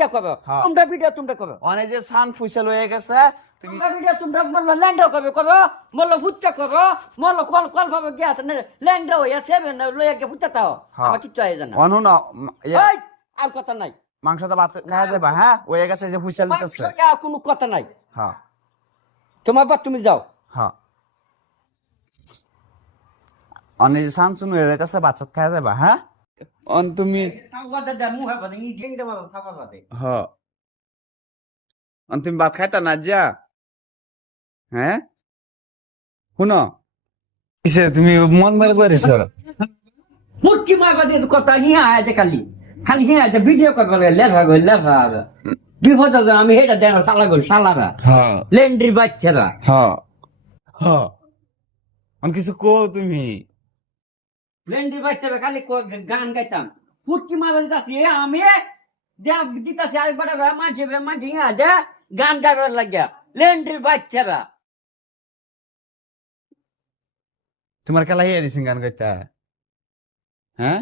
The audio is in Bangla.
ফুটটা করো হ্যাঁ। তোমরা ভিডিও তোমরা করো অনেক যে সান ফুসেল হয়ে গেছে তুমি তোমরা ভিডিও তোমরা মরলো ল্যান্ডাও করবে করো মরলো ফুটটা করো মরলো কল কল ভাবে গ্যাস ল্যান্ডা হইয়া সেভেন লইয়া গে ফুটটা তাও হ্যাঁ। আমার কিচ্ছু আয় জানা অনুন এই আর কথা নাই মাংসটা ভাত খাওয়া যাবে হ্যাঁ হয়ে গেছে যে ফুসেল দিতেছে আর কোনো কথা নাই হ্যাঁ তোমার বাদ তুমি যাও হ্যাঁ অনেক যে সান শুন হয়ে যাইতেছে বাচ্চা খাওয়া যাবে হ্যাঁ অন তুমি হ্যাঁ অন তুমি ভাত খাইতা না যা হ্যাঁ শুনো কিসে তুমি মন মেরে করেছ মুটকি মারবা দিয়ে কথা হিয়া আছে খালি খালি হিয়া আছে ভিডিও করবা লেভা বিপদ আছে আমি হেটা দেন শালারা হ্যাঁ লেন্ড্রির বাচ্চারা হ্যাঁ হ্যাঁ অন কিছু কো তুমি লেন্ড্রির বাচ্চারা খালি গান গাইতাম মুটকি মারবা দিতাছি আমি দিতাছি আরেকবার মাঝে হিয়া আছে গান গাইবার লাগিয়া লেন্ড্রির বাচ্চারা তোমার খেলা হিয়ে দিছেন গান গাইতা হ্যাঁ